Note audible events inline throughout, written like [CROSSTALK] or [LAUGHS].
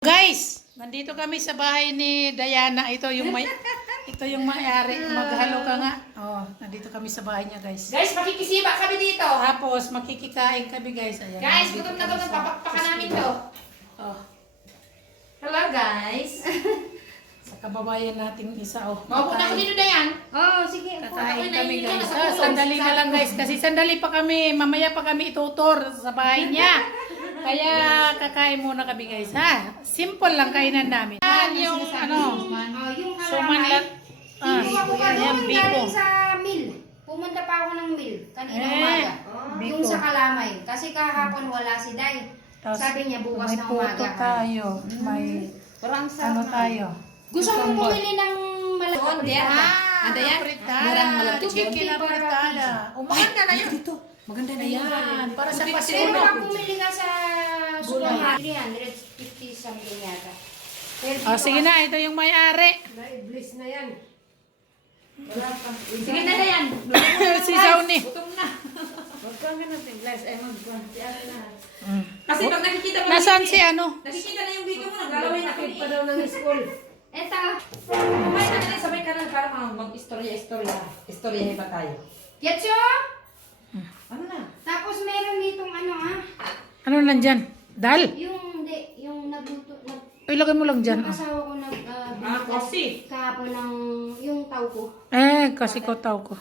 Guys, nandito kami sa bahay ni Diana. Ito yung may ito yung may-ari. Maghalo ka nga. Oh, nandito kami sa bahay niya, guys. Guys, makikisiba kami dito. Tapos makikikain kami, guys. Ayan. Guys, gutom na gutom. Papakpakan namin to. Oh, Hello, guys. [LAUGHS] sa kababayan nating isa. Oh, Maupo na kakain. kami na yan. Oh, sige. Kakain kami, guys. Ah, sandali na lang, guys. Kasi sandali pa kami. Mamaya pa kami itutor sa bahay niya. Kaya kakain muna kami, guys. Ha? Simple lang kainan namin. Yan yung ano. Oh, yung Suman lang. Ah, Hindi ako pa yan, doon biko. galing sa mill. Pumunta pa ako ng mill kanina Eh, umaga. biko. Yung sa Kalamay. Kasi kahapon wala si Day. Tapos, Sabi niya bukas may na puto umaga. tayo. May Parang ano tayo. Gusto mong bumili ng malaki? Ah, Ano yan? apritada. Merang malaki. Chicken apritada. Oh, maganda na yun. Dito. Maganda na Ayan, para sa Pero pasuno. pag bumili ka sa Sulahan, 350 something yata. Pero Oh, sige na, ito yung may-ari. Na-iblis na yan. Sige na na yan. [LAUGHS] si Sauni. Gutom na. Huwag kang ganun, tiglas. Ay, mag si Ate na. Kasi pag nakikita mo. Nasaan si ano? Nakikita na yung video mo, naglalaway na Nakit pa daw ng school. Eto, Kumain na lang sabay ka na para mga mag-istorya-istorya. Istorya ba tayo? Yatso! Ano na? Tapos meron ditong ano ah, Ano nandyan? Dal. yung hindi, yung nagluto, nag, Ilagay mo lang dyan. yung Oh. asawa ko nag, uh, Ah, kasi. kahapon ng, yung tao ko. Eh, kasi ko tao ko.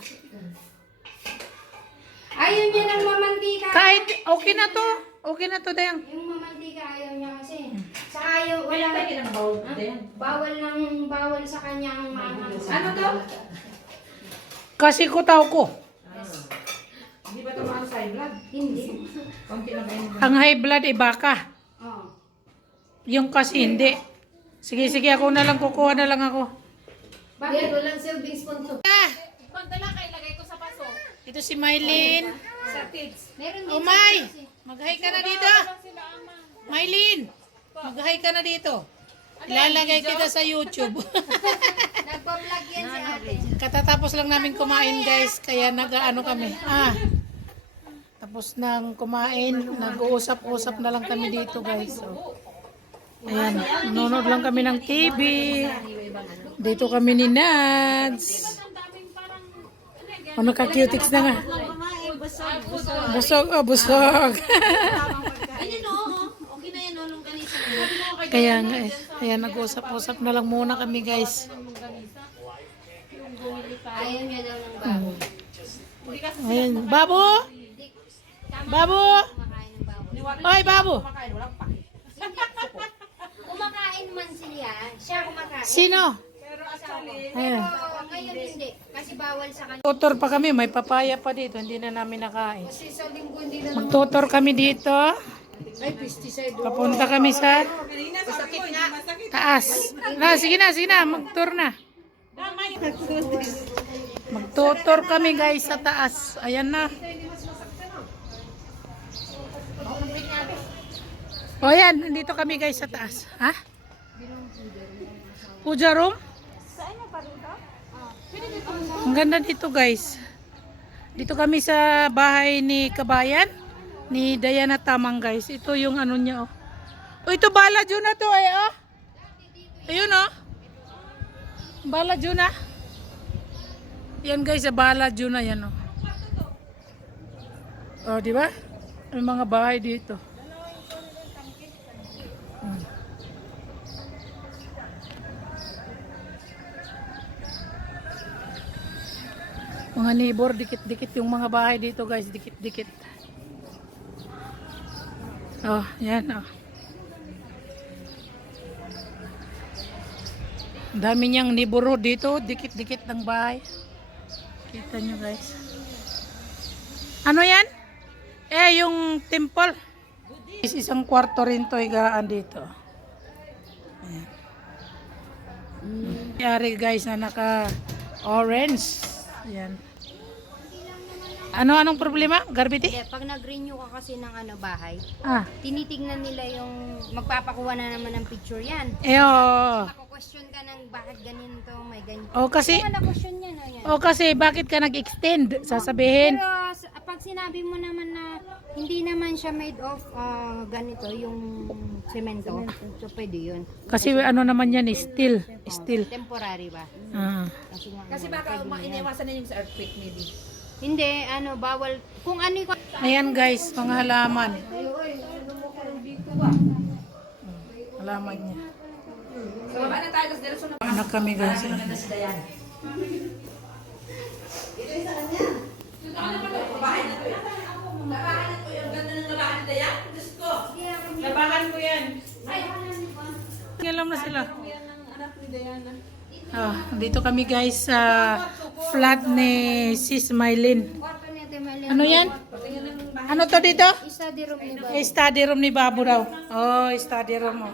Ayaw niya ng mamantika. Kahit okay na to. Okay na to, Dayang. Yung mamantika ayaw niya kasi. Sa ayaw, Wala wala. tayo ng bowl. Ayan. Bawal ng, bawal sa kanyang maangang. Ano to? Kasi ko tao ko. Hindi ba mga sa high blood? Hindi. Konti na kayo. Ang high blood ay baka. Oh. Yung kasi hindi. Sige, sige, ako na lang kukuha na lang ako. Bakit? walang silbing spoon to. Ah, Konti lang kayo, lagay ko sa paso. ito si Mylene. Sa kids. Meron Oh, dito. May! Mag-hi ka na dito. Mylene! Mag-hi ka na dito. Ilalagay kita sa YouTube. [LAUGHS] Nagpa-vlog yan si ate. Katatapos lang namin kumain guys, kaya nag-ano kami. Ah. Tapos nang kumain, nag-uusap-usap na lang kami dito guys. So, ayan, nanonood lang kami ng TV. Dito kami ni Nads. Oh, naka-cutics na nga. Busog, oh, busog. Kaya nga eh. Kaya nag-usap-usap na lang muna kami guys. Bawal. Ayan. Babo! Babo! Kumakain ng bawal. Oy, Babo! Kumakain man siya. Siya kumakain. Sino? Pero Ayan. ngayon hindi. Kasi bawal sa kanya. Tutor pa kami. May papaya pa dito. Hindi na namin nakain. Kasi sa linggo hindi na Magtutor kami dito. Ay, pesticide. Papunta kami sa taas. Na, sige na, sige na. Magtour na. Magtutor kami guys sa taas. Ayan na. O yan, nandito kami guys sa taas. Ha? Puja room? Ang ganda dito guys. Dito kami sa bahay ni Kabayan. Ni Diana Tamang guys. Ito yung ano niya oh. Oh, ito bala na to eh oh. Ayun oh. Bala na. Yan guys, sa bala na yan oh. Oh, di ba? May mga bahay dito. Mga neighbor, dikit-dikit yung mga bahay dito guys, dikit-dikit. Oh, yan oh. Dami niyang niburo dito, dikit-dikit ng bahay. Kita nyo guys. Ano yan? Eh, yung temple. Is isang kwarto rin to higaan dito. Ayan. Yari guys na naka orange. Ayan. Ano, anong problema? Garbity? Hindi, pag nag-renew ka kasi ng ano bahay, Ah. tinitignan nila yung magpapakuha na naman ng picture yan. Eh, oh. Mako-question ka ng bakit ganito, may ganito. Oh, kasi, ano question yan, o yan. oh, kasi bakit ka nag-extend? Sasabihin. Pero pag sinabi mo naman na hindi naman siya made of ah, ganito, yung semento, so pwede yun. Kasi ano naman yan, eh, steel. Steel. Temporary ba? Ah. Kasi, Kasi baka iniwasan na yung sa earthquake maybe. Hindi, ano, bawal. Kung ano yung... Ayan guys, mga halaman. Halaman niya. Anak kami guys. Na si Dayan? Alam na sila. Ah, dito kami guys sa flat ni Sis Mylene. Ano yan? Ano to dito? Study room ni ba? Eh, study room ni Babu daw. Oh, study room. Oh.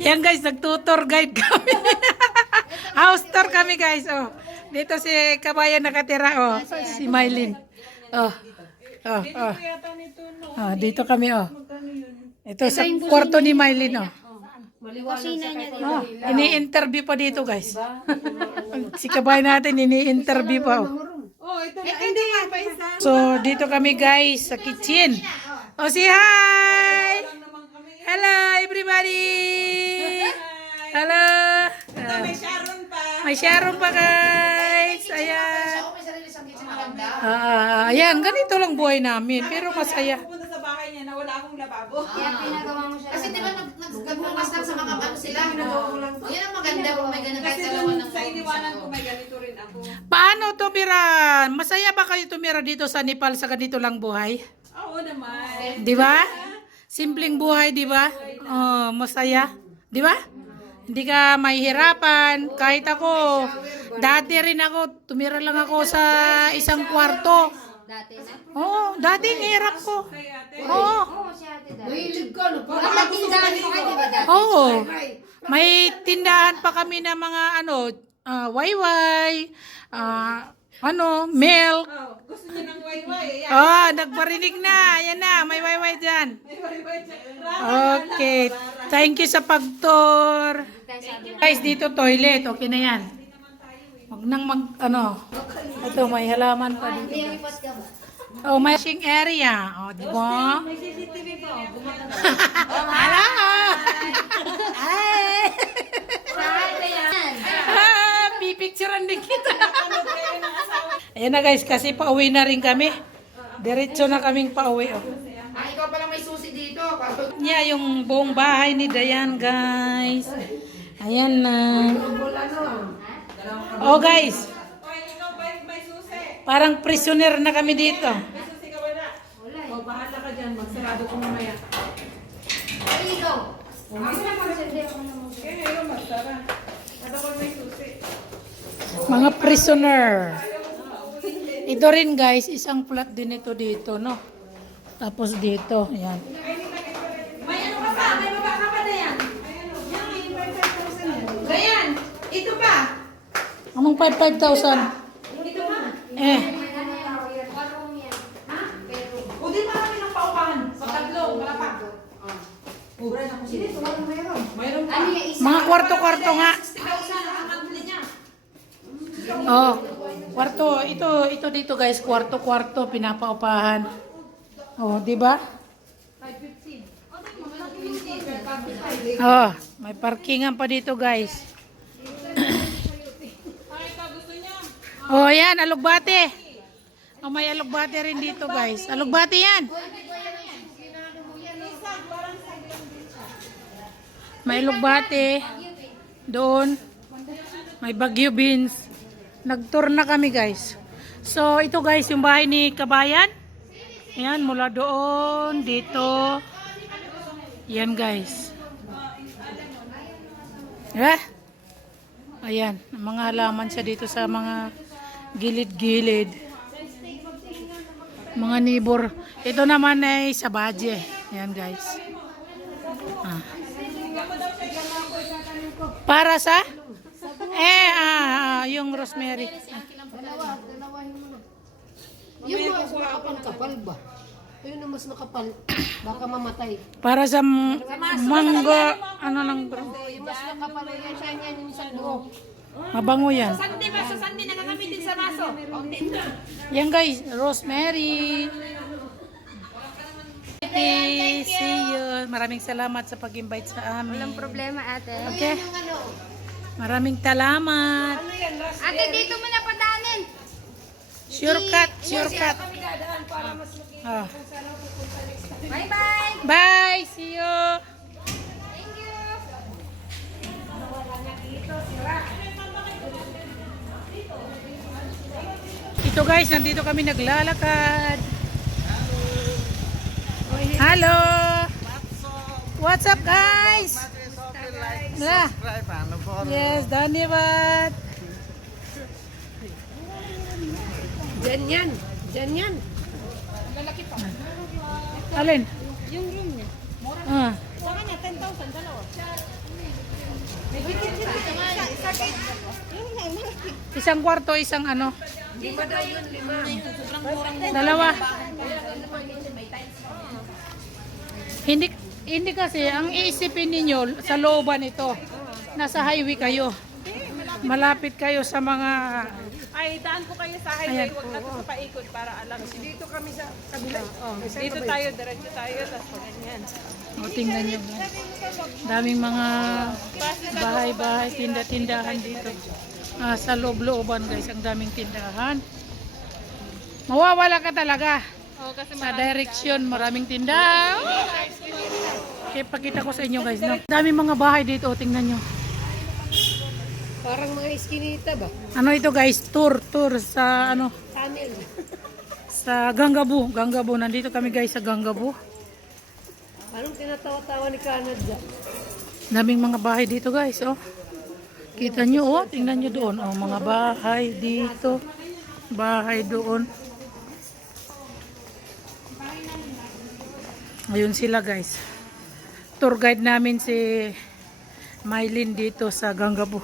Yan guys, nagtutor guide kami. [LAUGHS] House tour kami guys. Oh. Dito si Kabayan nakatira. Oh. Si Mylene. Oh. Oh, oh. Oh, dito kami oh. Ito sa kwarto ni Mylene oh. Kusina niya dito. Oh, ini-interview pa dito guys. [LAUGHS] si Kabayan natin ini-interview pa. Oh. So, dito kami guys sa kitchen. Oh, say hi! Hello, everybody! Hello! may Sharon pa. May Sharon pa, guys. Ayan. Ah, ayan, ganito lang buhay namin. Pero masaya. Pupunta sa bahay niya na wala akong lababo. Kaya pinagawa mo siya. Kasi di ba nag- nagbukas lang sa mga ano sila? Yan ang maganda kung may ganun kahit Kasi dalawa dun ng sa iniwanan ko may ganito rin ako. Paano tumira? Masaya ba kayo tumira dito sa Nepal sa ganito lang buhay? Oo naman. Di ba? Simpleng buhay, di ba? Oh, masaya. Di ba? Hindi ka mahihirapan. Kahit ako, dati rin ako, tumira lang ako sa isang kwarto. Dati na. Oo, dati ang hirap ko. Oo. Oo, si ate dati. Hilig ka, no? Ang nagtindahan mo kayo, di ba dati? Oo. May tindahan pa kami na mga ano, ah, wayway, ah, ano, milk. Oh, gusto niya ng wayway. Yan. Oh, nagparinig na. Ayan na, may wayway dyan. May wayway siya. Okay. Thank you sa pag-tour. Guys, dito toilet. Okay na yan. Huwag nang mag, ano. Ito, may halaman pa dito. Oh, may washing area. Oh, di ba? May CCTV ko. Hello! Ay! Ah, pipicturean din kita. Ayan na guys, kasi pauwi na rin kami. Diretso na kaming pauwi. Oh. Ah, ikaw pala may susi dito. Niya yung buong bahay ni Dayan, guys. Ayan na. Oh, guys. May? Parang prisoner na kami dito. May susi ka wala? Wala eh. O, bahala ka dyan. Magsarado ko mamaya. Ay, ikaw. Ako na mag-sende ako na mag Kaya ngayon magsara. Ano ko may susi? Mga prisoner. Ito rin guys, isang flat din ito dito, no? Tapos dito, ayan. May ano ka pa? May baba ka pa na yan? Dayan, ito pa. Anong 5,000? Ito pa. Eh, O di marami ng paupahan. Sa tatlo, malapak. Ubra na ko sila. Mayroon pa. Ano mga kwarto-kwarto nga. 60,000 ang monthly niya. Oh, kwarto. Ito, ito dito guys, kwarto-kwarto, pinapaupahan. Oh, di ba? Oh, may parkingan pa dito guys. Oh, yan, alugbate. Oh, may alugbate rin dito guys. Alugbate yan. May alugbate. Doon. May Bagyo beans. Nag-tour na kami guys. So ito guys yung bahay ni Kabayan. Ayan mula doon dito. Yan guys. Eh? Ayan, mga halaman siya dito sa mga gilid-gilid. Mga neighbor. Ito naman ay sa badje. Ayan guys. Ah. Para sa? Eh, ah, ah, yung rosemary. Yung mas makapal-kapal ba? Ayun ang mas makapal. Baka mamatay. Para sa mangga, ano lang bro? Yung mas makapal yan siya yan yung sa loob. Mabango yan. Sunday ba? Sa Sunday na gagamitin sa maso. Yan guys, Rosemary. See you. Maraming salamat sa pag-invite sa amin. Walang problema ate. Okay. Maraming salamat. Ate, dito mo na padaanin. Shortcut, shortcut. Oh. Bye-bye. Bye, see you. Thank you. Ito guys, nandito kami naglalakad. Hello. What's up guys? Yes, dhanyavad. Diyan yan. Diyan yan. Alin? Yung room niya. Ah. Sa kanya, 10,000, dalawa. Isang kwarto, isang ano? Dalawa. Hindi hindi kasi ang iisipin ninyo sa looban ito. Nasa highway kayo. Malapit kayo sa mga Ay, daan ko kayo sa highway. Huwag na ito sa paikot para alam. Dito kami sa kabila. Dito tayo, diretso tayo. Tapos ganyan. o tingnan nyo. Daming mga bahay-bahay, tinda-tindahan dito. Ah, sa loob-looban guys, ang daming tindahan. Mawawala ka talaga. sa direction, maraming tindahan. Okay, pakita ko sa inyo guys. No? Daming mga bahay dito, o, tingnan nyo. Parang mga iskinita ba? Ano ito guys? Tour, tour sa ano? Tunnel. Sa Gangabu. Gangabu. Nandito kami guys sa Gangabu. Anong tinatawa-tawa ni Canada? Daming mga bahay dito guys, oh. Kita nyo, oh. Tingnan nyo doon, oh. Mga bahay dito. Bahay doon. Ayun sila guys. Tour guide namin si Mylin dito sa Gangabu.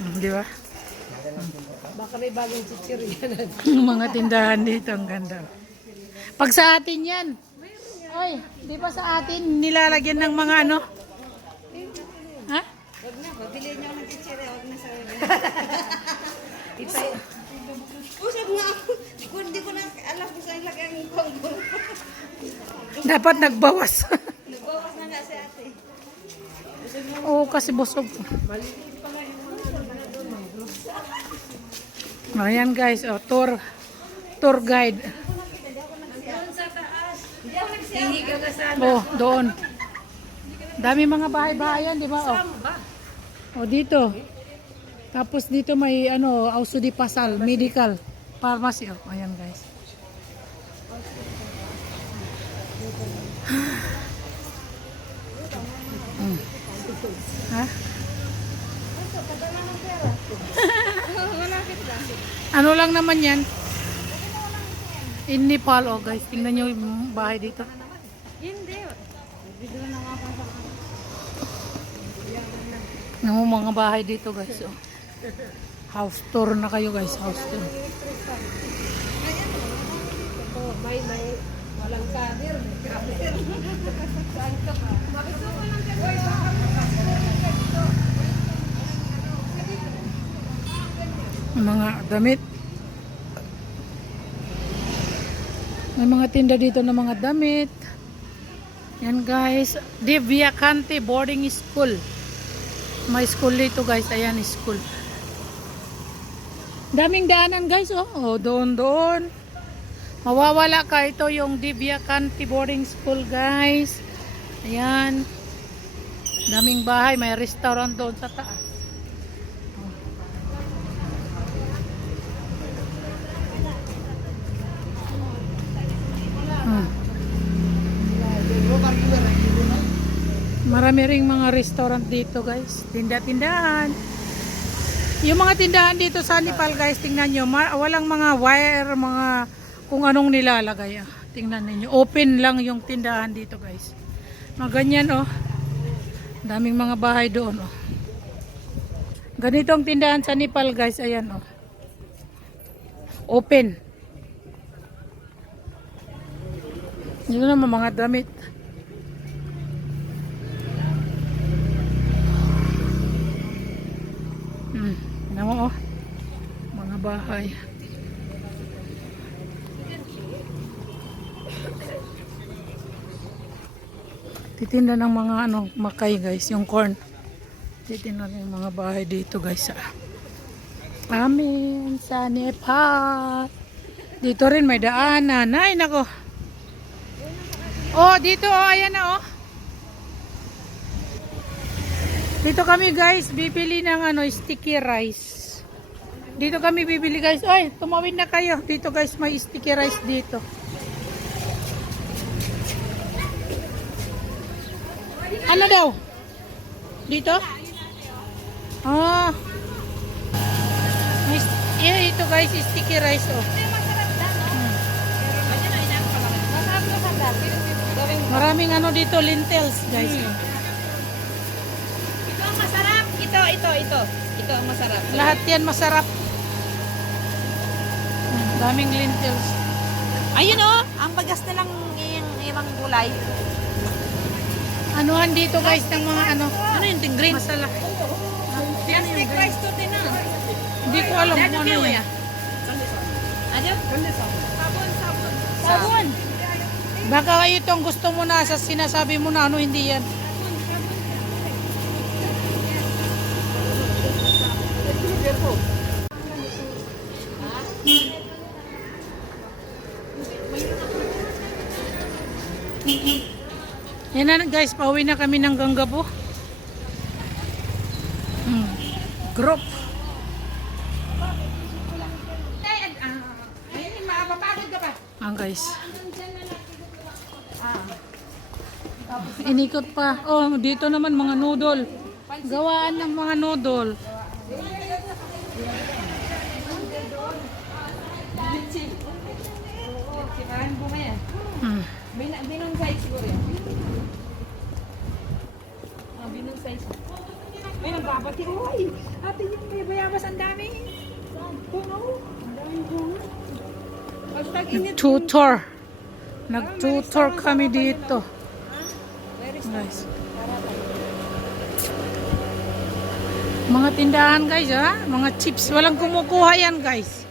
Hmm, di ba? Baka may bagong chichirya [LAUGHS] mga tindahan dito, ang ganda. Pag sa atin yan, Oy, di ba sa atin nilalagyan ng mga ano? Ha? [LAUGHS] Usap nga ako. Di ko, na alam kung saan lagay ang combo. Dapat nagbawas. Nagbawas na nga si ate. Oo, kasi busog. Ayan guys, oh, tour tour guide. Oh, doon. Dami mga bahay-bahayan, di ba? Oh. Oh, dito. Tapos dito may ano, Auso di Pasal, medical, pharmacy. Oh, ayan guys. Ha? ano lang naman yan? In Nepal, oh guys, tingnan nyo yung bahay dito. Hindi. Yung mga bahay dito guys, oh. House tour na kayo guys, house tour. May, may, walang? Yung mga damit. May mga tinda dito ng mga damit. Yan guys, Divya Kanti Boarding School. May school dito guys, ayan school. Daming daanan guys, oh, oh doon doon. Mawawala ka ito yung Divya Kanti Boarding School guys. Ayan. Daming bahay, may restaurant doon sa taas. Marami ring mga restaurant dito guys. Tinda-tindahan. Yung mga tindahan dito sa Nepal guys, tingnan nyo. walang mga wire, mga kung anong nilalagay. ah. Tingnan ninyo. Open lang yung tindahan dito guys. Mga ganyan oh. Daming mga bahay doon oh. Ganito ang tindahan sa Nepal guys. Ayan oh. Open. Dito naman mga damit. Hmm. Tignan mo oh. Mga bahay. Titinda ng mga ano, makay guys, yung corn. Titinda ng mga bahay dito guys. Ah. Amin sa Nepal. Dito rin may daanan. Ay, nako. Oh, dito oh, ayan na oh. Dito kami guys, bibili ng ano, sticky rice. Dito kami bibili guys. Ay, tumawid na kayo. Dito guys, may sticky rice dito. Ano daw? Dito? Ah. May, yeah, ito guys, sticky rice oh. Maraming ano dito, lentils guys. Ito ang masarap. Ito, ito, ito. Ito ang masarap. Lahat yan masarap. Daming lentils. Ayun oh, ang bagas nilang yung ibang gulay. Anuhan dito guys ng mga ano. Ano yung tinggreen? Masala. Plastic rice to din ah. Hindi ko alam kung ano yan. Ano? Sabon, sabon. Sabon. Baka itong gusto mo na sa sinasabi mo na ano hindi yan. Yan na guys, pauwi na kami ng Gangabo. Hmm. Group. Ah, guys. Inikot pa. Oh, dito naman mga noodle. Gawaan ng mga noodle. Hmm. Bin- binong size siguro yan. Ah, binong size. May nagbabati. Uy! Ate yung may bayabas ang dami. Puno. Ang daming puno. Basta init. Tutor. Nag-tutor kami dito. Guys. Mga tindahan guys ha. Mga chips. Walang kumukuha yan guys.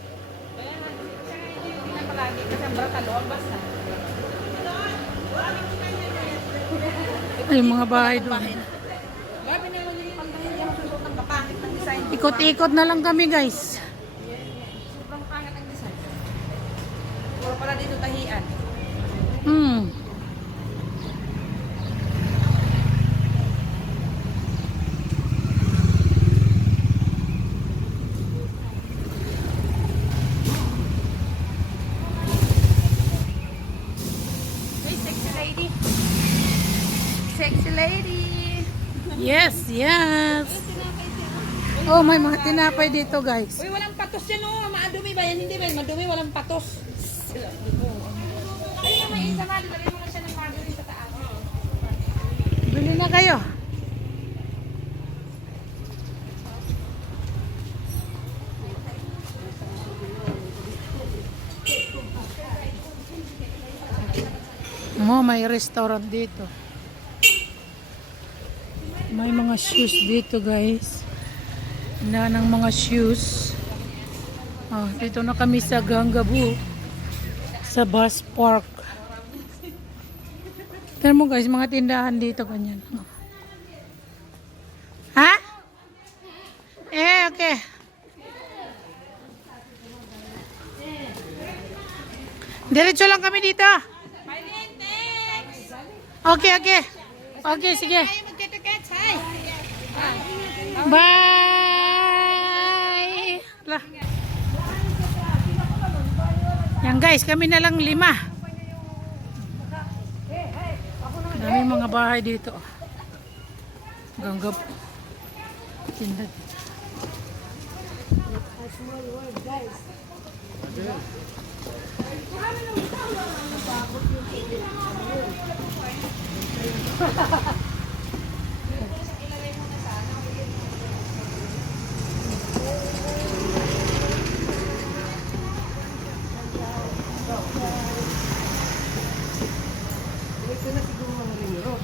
Ay, mga bahay doon. Gabi na lang yung pagdahin niya susunod ng kapangit ng design. Ikot-ikot na lang kami guys. Sobrang pangit ang design. Puro pala dito tahian. Hmm. Hey, sexy lady. Sexy lady. Yes, yes. Oh, may mga tinapay dito guys. Uy, walang patos yan oh. Maadumi ba yan? Hindi ba? Madumi, walang patos. Ay, may isa man. Lagay mo na siya ng margarine sa taas. Bili na kayo. Oh, may restaurant dito. May mga shoes dito, guys. Na ng mga shoes. Oh, dito na kami sa Gangabu. Sa bus park. Tignan mo guys, mga tindahan dito ganyan. Ha? Eh, okay. Diretso lang kami dito. Okay, okay. Okay, sige. Bye! Guys, kami na lang lima. Daming mga bahay dito. Ganggap. Tinda dito. [LAUGHS]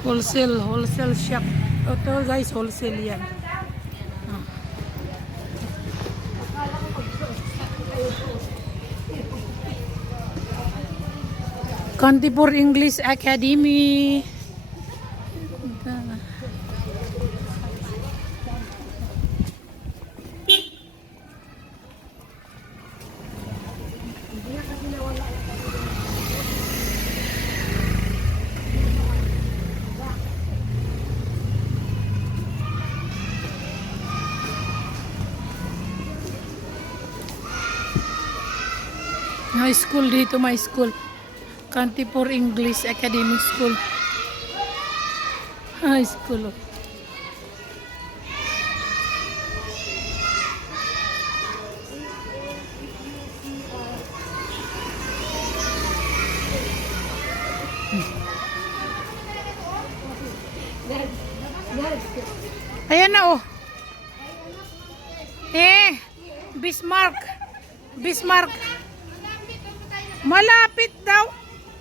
Wholesale, wholesale shop. Ito guys, wholesale yan. Kantipur English Academy. May school dito, may school. Kantipur English Academy School. High school. Ayan na oh. Eh, Bismarck. Bismarck. Malapit daw.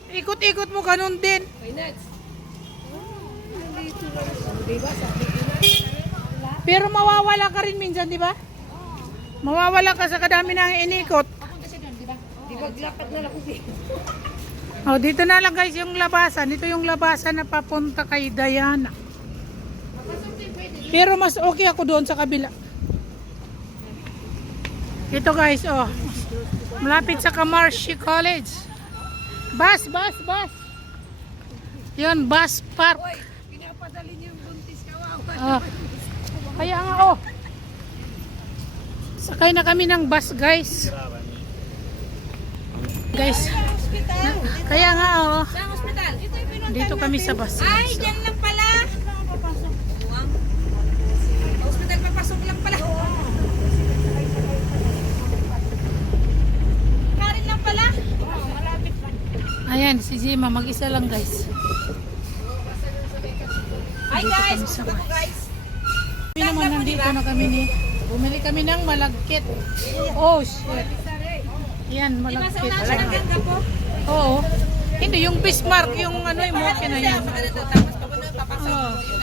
Ikot-ikot mo ganun din. Pero mawawala ka rin minsan, di ba? Mawawala ka sa kadami ng inikot. Oh, dito na lang guys yung labasan. Ito yung labasan na papunta kay Diana. Pero mas okay ako doon sa kabila. Ito guys, oh. Malapit sa Kamarshi College. Bus, bus, bus. Yun, bus park. Pinapadali niyo yung buntis kawawa. Ah. Kaya nga, oh. Sakay na kami ng bus, guys. Guys. na- kaya nga, oh. Dito kami sa bus. Ay, dyan lang pala. Buwang. Hospital, papasok lang pala. Karin lang pala. Ayan, si Zima, mag-isa lang, guys. Dito guys, gusto ko bus. guys. Kami naman, nandito na kami ni. Bumili kami ng malagkit. Oh, shit. Yan, malagkit. Oo. Hindi, yung Bismarck, yung ano, yung moke na yan. Oo.